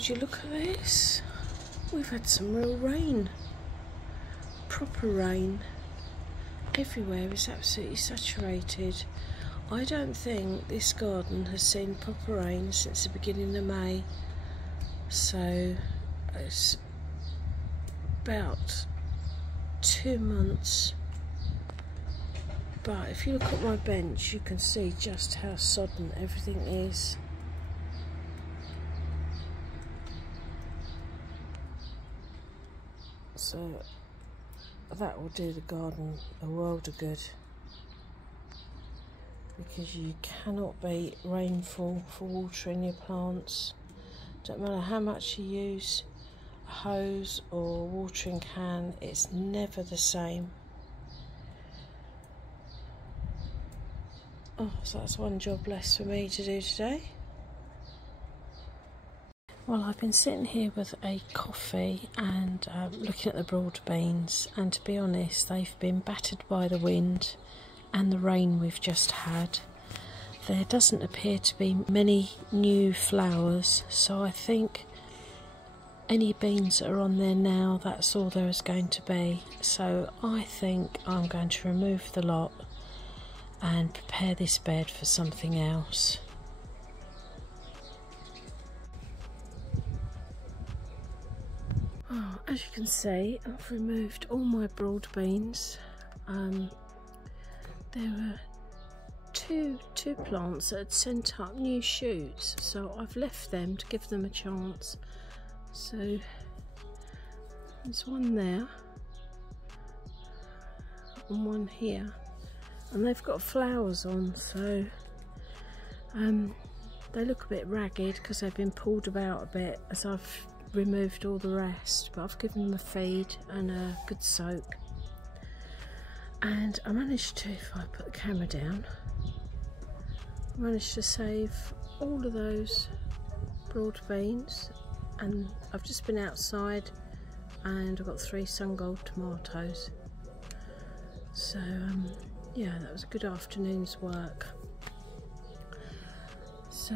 would you look at this? We've had some real rain. Proper rain. Everywhere is absolutely saturated. I don't think this garden has seen proper rain since the beginning of May. So it's about 2 months. But if you look at my bench, you can see just how sodden everything is. So that will do the garden a world of good, because you cannot beat rainfall for watering your plants. Don't matter how much you use a hose or watering can, it's never the same. Oh, so that's one job less for me to do today. Well, I've been sitting here with a coffee and looking at the broad beans, and to be honest, they've been battered by the wind and the rain we've just had. There doesn't appear to be many new flowers, so I think any beans that are on there now, that's all there is going to be. So I think I'm going to remove the lot and prepare this bed for something else. Oh, as you can see, I've removed all my broad beans. There were two plants that had sent up new shoots, so I've left them to give them a chance. So there's one there and one here, and they've got flowers on, so they look a bit ragged because they've been pulled about a bit as I've removed all the rest, but I've given them a feed and a good soak. And I managed to, if I put the camera down, I managed to save all of those broad beans, and I've just been outside and I've got 3 sun-gold tomatoes. So yeah, that was a good afternoon's work. So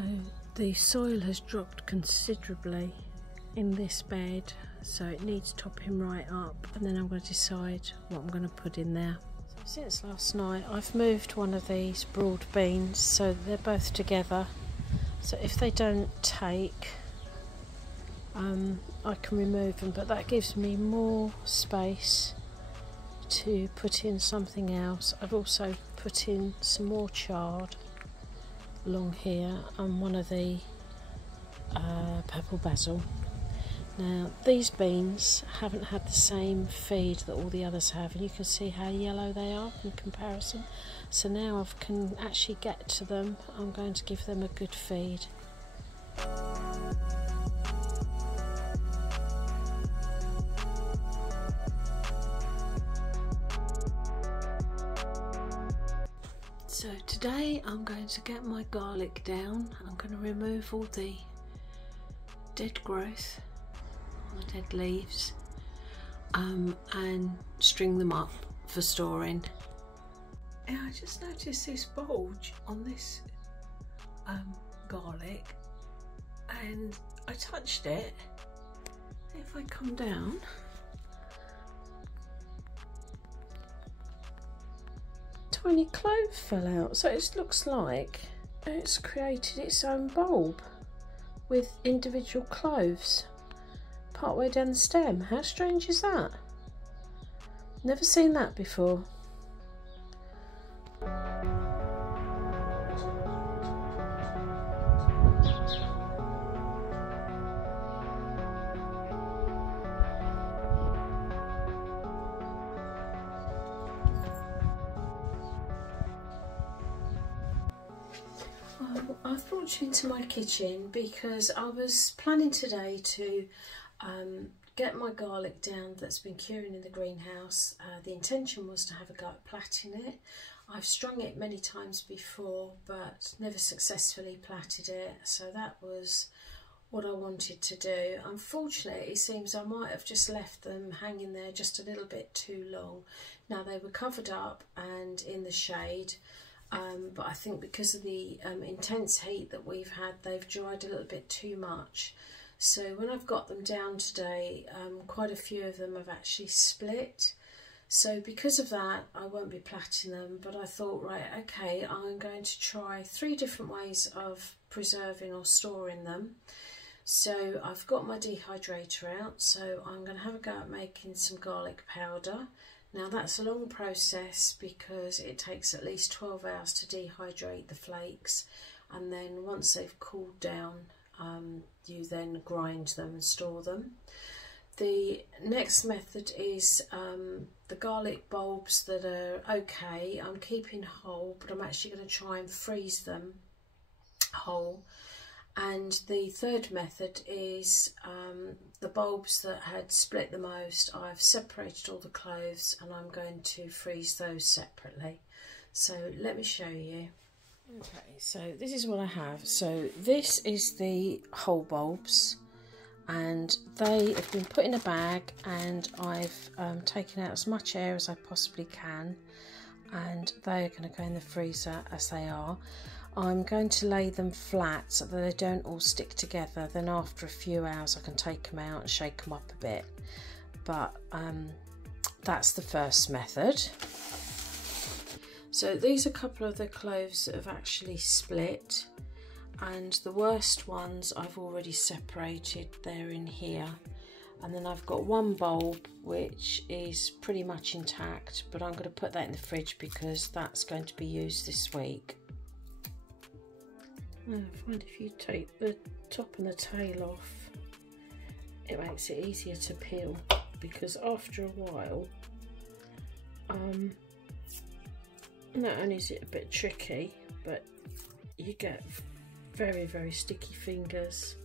the soil has dropped considerably in this bed, so it needs topping right up, and then I'm going to decide what I'm going to put in there. So since last night I've moved one of these broad beans so they're both together, so if they don't take I can remove them, but that gives me more space to put in something else. I've also put in some more chard along here and one of the purple basil. Now these beans haven't had the same feed that all the others have, and you can see how yellow they are in comparison. So now I can actually get to them. I'm going to give them a good feed. So today I'm going to get my garlic down. I'm going to remove all the dead growth, the dead leaves, and string them up for storing. Yeah, I just noticed this bulge on this garlic, and I touched it. If I come down, tiny clove fell out, so it looks like it's created its own bulb with individual cloves partway down the stem. How strange is that? Never seen that before. I've brought you into my kitchen because I was planning today to get my garlic down that's been curing in the greenhouse. The intention was to have a go at plaiting it. I've strung it many times before but never successfully plaited it, so that was what I wanted to do. Unfortunately, it seems I might have just left them hanging there just a little bit too long. Now they were covered up and in the shade, but I think because of the intense heat that we've had, they've dried a little bit too much. So when I've got them down today, quite a few of them have actually split. So because of that, I won't be platting them, but I thought, right, okay, I'm going to try 3 different ways of preserving or storing them. So I've got my dehydrator out, so I'm going to have a go at making some garlic powder. Now that's a long process because it takes at least 12 hours to dehydrate the flakes, and then once they've cooled down, you then grind them and store them. The next method is the garlic bulbs that are okay. I'm keeping whole, but I'm actually going to try and freeze them whole. And the third method is the bulbs that had split the most. I've separated all the cloves and I'm going to freeze those separately. So let me show you. Okay, so this is what I have. So this is the whole bulbs, and they have been put in a bag, and I've taken out as much air as I possibly can, and they're going to go in the freezer as they are. I'm going to lay them flat so that they don't all stick together. Then after a few hours I can take them out and shake them up a bit. But that's the first method. So these are a couple of the cloves that have actually split, and the worst ones I've already separated. They're in here. And then I've got one bulb which is pretty much intact, but I'm going to put that in the fridge because that's going to be used this week. I find if you take the top and the tail off, it makes it easier to peel, because after a while, not only is it a bit tricky, but you get very, very sticky fingers.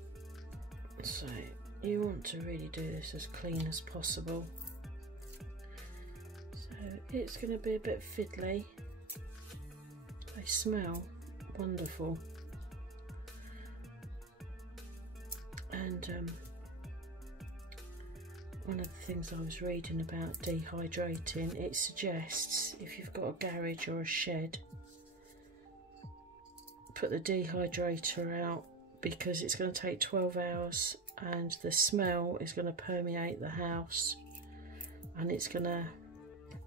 So you want to really do this as clean as possible. So it's going to be a bit fiddly. They smell wonderful. And one of the things I was reading about dehydrating, it suggests if you've got a garage or a shed, put the dehydrator out, because it's going to take 12 hours and the smell is going to permeate the house and it's going to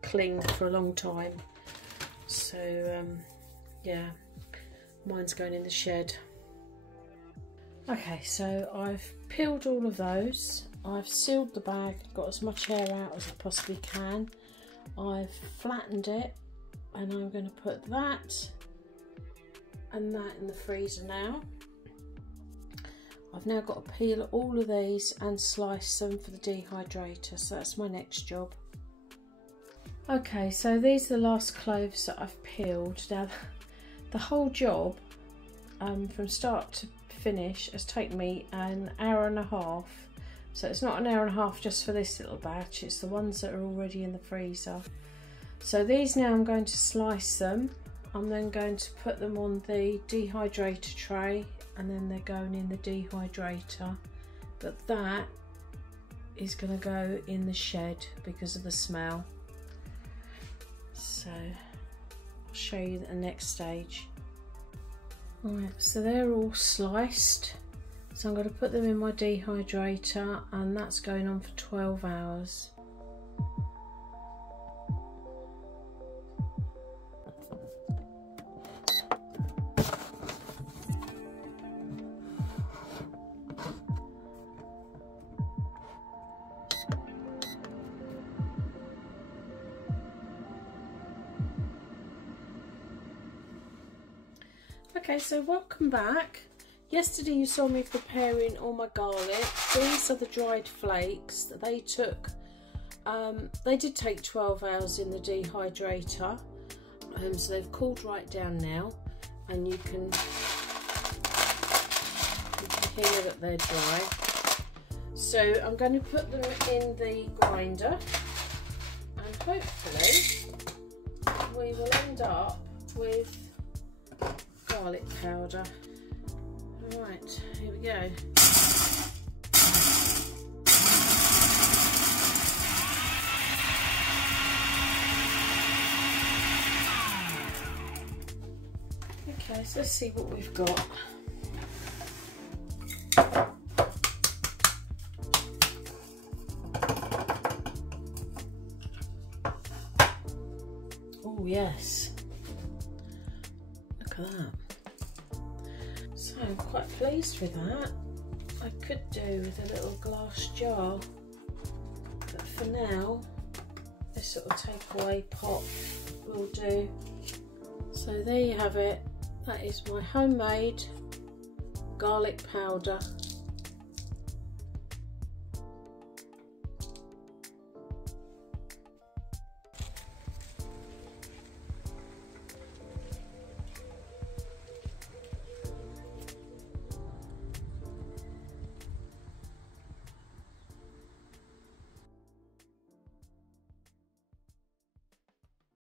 cling for a long time. So yeah, mine's going in the shed. Okay, so I've peeled all of those, I've sealed the bag, got as much air out as I possibly can, I've flattened it, and I'm going to put that and that in the freezer now. I've now got to peel all of these and slice them for the dehydrator, so that's my next job. Okay, so these are the last cloves that I've peeled. Now the whole job from start to finish has taken me an hour and a half. So it's not an hour and a half just for this little batch, it's the ones that are already in the freezer. So these now I'm going to slice them. I'm then going to put them on the dehydrator tray, and then they're going in the dehydrator. But that is going to go in the shed because of the smell. So I'll show you the next stage. Alright, so they're all sliced. So I'm going to put them in my dehydrator, and that's going on for 12 hours. Okay, so welcome back. Yesterday you saw me preparing all my garlic. These are the dried flakes that they took. They did take 12 hours in the dehydrator. So they've cooled right down now, and you can hear that they're dry. So I'm going to put them in the grinder, and hopefully we will end up with garlic powder. Right, here we go. Okay, so let's see what we've got. Oh yes, look at that. So I'm quite pleased with that. I could do with a little glass jar, but for now this little takeaway pot will do. So there you have it. That is my homemade garlic powder.